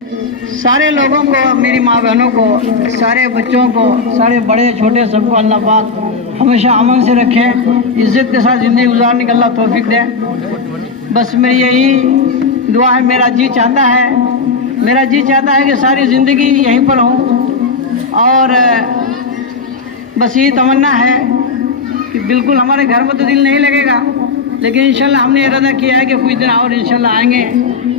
سارے لوگوں کو، میری ماں بہنوں کو، سارے بچوں کو، سارے بڑے چھوٹے سب کو اللہ پاک ہمیشہ امن سے رکھے، عزت کے ساتھ زندگی گزارنے کا اللہ توفیق دے۔ بس میری یہی دعا ہے، میرا جی چاہتا ہے کہ ساری زندگی یہیں پر ہوں، اور بس یہ تمنا ہے کہ بالکل ہمارے گھر میں تو دل نہیں لگے گا، لیکن انشاءاللہ ہم نے ارادہ کیا ہے کہ کچھ دن اور انشاءاللہ آئیں گے۔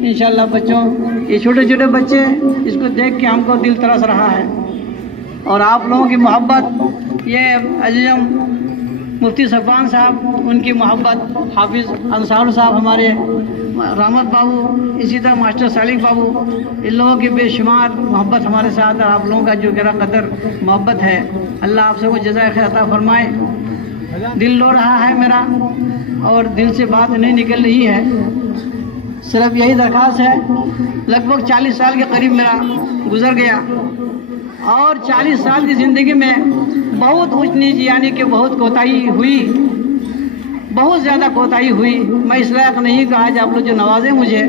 انشاءاللہ بچوں، یہ چھوٹے چھوٹے بچے، اس کو دیکھ کے ہم کو دل ترس رہا ہے، اور آپ لوگوں کی محبت، یہ عزیزم مفتی صفوان صاحب، ان کی محبت، حافظ انصار صاحب ہمارے، رحمت بابو، اسی طرح ماسٹر صالح بابو، ان لوگوں کی بے شمار محبت ہمارے ساتھ، اور آپ لوگوں کا جو گرا قدر محبت ہے، اللہ آپ سے وہ جزائے خیر عطا فرمائے۔ دل رو رہا ہے میرا، اور دل سے بات نہیں نکل رہی ہے، صرف یہی درخواست ہے۔ لگ بھگ 40 سال کے قریب میرا گزر گیا، اور 40 سال کی زندگی میں بہت اونچ نیچ، یعنی کہ بہت کوتاہی ہوئی، بہت زیادہ کوتاہی ہوئی۔ میں اس لائق نہیں کہا کہ آپ لوگ جو نوازیں مجھے،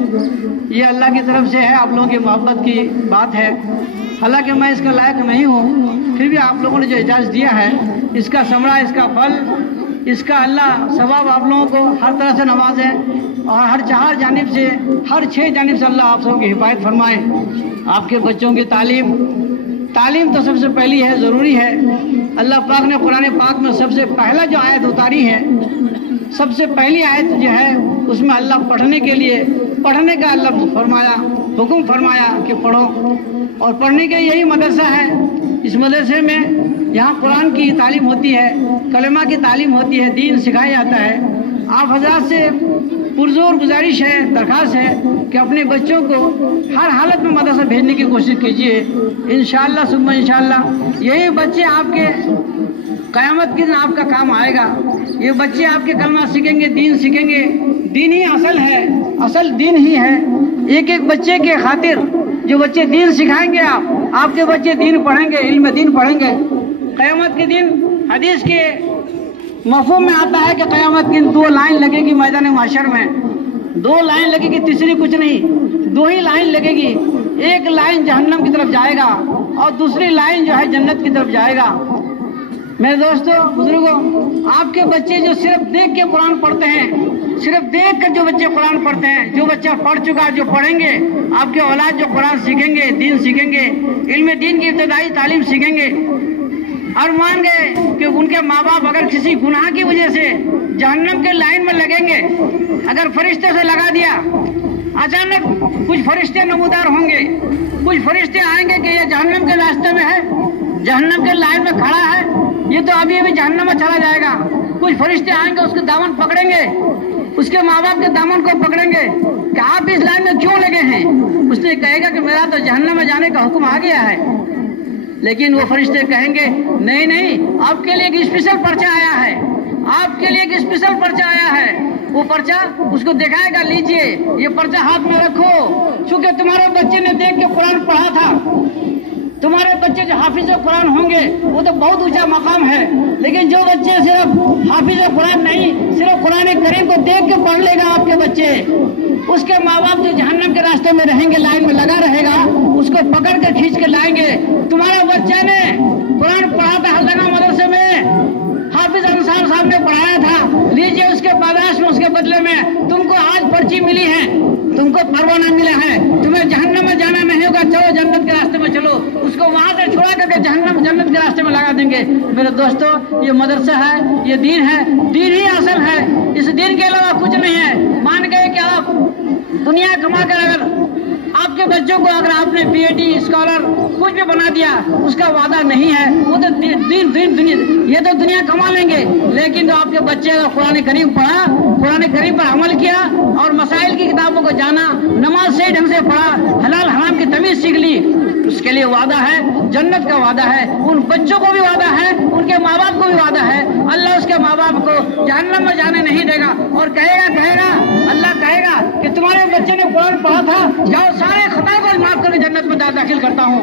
یہ اللہ کی طرف سے ہے، آپ لوگوں کی محبت کی بات ہے، حالانکہ میں اس کا لائق نہیں ہوں، پھر بھی آپ لوگوں نے جو اجازت دیا ہے، اس کا ثمرہ، اس کا پھل، اس کا اللہ ثواب آپ لوگوں کو ہر طرح سے نوازے، اور ہر 4 جانب سے، ہر 6 جانب سے اللہ آپ سب کی حفاظت فرمائے۔ آپ کے بچوں کی تعلیم تو سب سے پہلی ہے، ضروری ہے۔ اللہ پاک نے قرآن پاک میں سب سے پہلا جو آیت اتاری ہے، سب سے پہلی آیت جو ہے، اس میں اللہ پڑھنے کا اللہ فرمایا، حکم فرمایا کہ پڑھو، اور پڑھنے کے یہی مدرسہ ہے۔ اس مدرسے میں یہاں قرآن کی تعلیم ہوتی ہے، کلمہ کی تعلیم ہوتی ہے، دین سکھایا جاتا ہے۔ آپ حضرات سے پرزور گزارش ہے، درخواست ہے کہ اپنے بچوں کو ہر حالت میں مدرسہ بھیجنے کی کوشش کیجیے۔ انشاءاللہ ثم انشاءاللہ یہی بچے آپ کے قیامت کے دن آپ کا کام آئے گا۔ یہ بچے آپ کے کلمہ سیکھیں گے، دین سیکھیں گے، دین ہی اصل ہے، اصل دین ہی ہے۔ ایک ایک بچے کے خاطر جو بچے دین سکھائیں گے، آپ کے بچے دین پڑھیں گے، علم دین پڑھیں گے، قیامت کے دن حدیث کے مفہوم میں آتا ہے کہ قیامت کے دن 2 لائن لگے گی میدان محشر میں، 2 لائن لگے گی، تیسری کچھ نہیں، 2 ہی لائن لگے گی۔ ایک لائن جہنم کی طرف جائے گا، اور دوسری لائن جو ہے جنت کی طرف جائے گا۔ میرے دوستو، بزرگوں، آپ کے بچے جو صرف دیکھ کے قرآن پڑھتے ہیں، صرف دیکھ کر جو بچے قرآن پڑھتے ہیں، جو بچہ پڑھ چکا، جو پڑھیں گے، آپ کے اولاد جو قرآن سیکھیں گے، دین سیکھیں گے، علم دین کی ابتدائی تعلیم سیکھیں گے، اور مان گئے کہ ان کے ماں باپ اگر کسی گناہ کی وجہ سے جہنم کے لائن میں لگیں گے، اگر فرشتے سے لگا دیا، اچانک کچھ فرشتے نمودار ہوں گے، کچھ فرشتے آئیں گے کہ یہ جہنم کے راستے میں ہے، جہنم کے لائن میں کھڑا ہے، یہ تو ابھی جہنم میں چلا جائے گا۔ کچھ فرشتے آئیں گے، اس کے دامن پکڑیں گے، اس کے ماں باپ کے دامن کو پکڑیں گے کہ آپ اس لائن میں کیوں لگے ہیں؟ اس نے کہے گا کہ میرا تو جہنم میں جانے کا حکم آ گیا ہے، لیکن وہ فرشتے کہیں گے نہیں، آپ کے لیے ایک اسپیشل پرچہ آیا ہے، آپ کے لیے ایک اسپیشل پرچہ آیا ہے۔ وہ پرچہ اس کو دکھائے گا، لیجئے یہ پرچہ ہاتھ میں رکھو، چونکہ تمہارے بچے نے دیکھ کے قرآن پڑھا تھا، تمہارے بچے جو حافظ قرآن ہوں گے وہ تو بہت اونچا مقام ہے، لیکن جو بچے صرف حافظ قرآن نہیں، صرف قرآن کریم کو دیکھ کے پڑھ لے گا آپ کے بچے، اس کے ماں باپ جو جہنم کے راستے میں رہیں گے، لائن میں لگا رہے گا، اس کو پکڑ کر کھینچ کے لائیں گے۔ تمہارے بچے نے قرآن پڑھا تھا حلقہ مدرسے میں، حافظ انصار صاحب نے پڑھایا تھا، لیجئے اس کے پاداش میں، اس کے بدلے میں تم کو آج پرچی ملی ہے، تم کو پروانہ ملا ہے، تمہیں جہنم میں جانا نہیں ہوگا، چلو جنت کے راستے میں چلو، اس کو وہاں سے چھڑا کر کے جنت کے راستے میں لگا دیں گے۔ میرے دوستو، یہ مدرسہ ہے، یہ دین ہے، دین ہی اصل ہے، اس دین کے علاوہ کچھ نہیں ہے۔ مان گئے کہ آپ دنیا کما کر اگر آپ کے بچوں کو اگر آپ نے پی ایچ ڈی اسکالر کچھ بھی بنا دیا، اس کا وعدہ نہیں ہے، وہ تو دنیا یہ تو دنیا کما لیں گے، لیکن جو آپ کے بچے اگر قرآن کریم پڑھا، قرآن کریم پر عمل کیا، اور مسائل کی کتابوں کو جانا، نماز صحیح ڈھنگ سے پڑھا، حلال حرام کی تمیز سیکھ لی، اس کے لیے وعدہ ہے، جنت کا وعدہ ہے، ان بچوں کو بھی وعدہ ہے، ان کے ماں باپ کو بھی وعدہ ہے۔ اللہ اس کے ماں باپ کو جہنم میں جانے نہیں دے گا، اور کہے گا اللہ کہے گا کہ تمہارے بچے نے قرآن پڑھا تھا، جاؤ سارے خطا کو معاف کر کے جنت میں داخل کرتا ہوں۔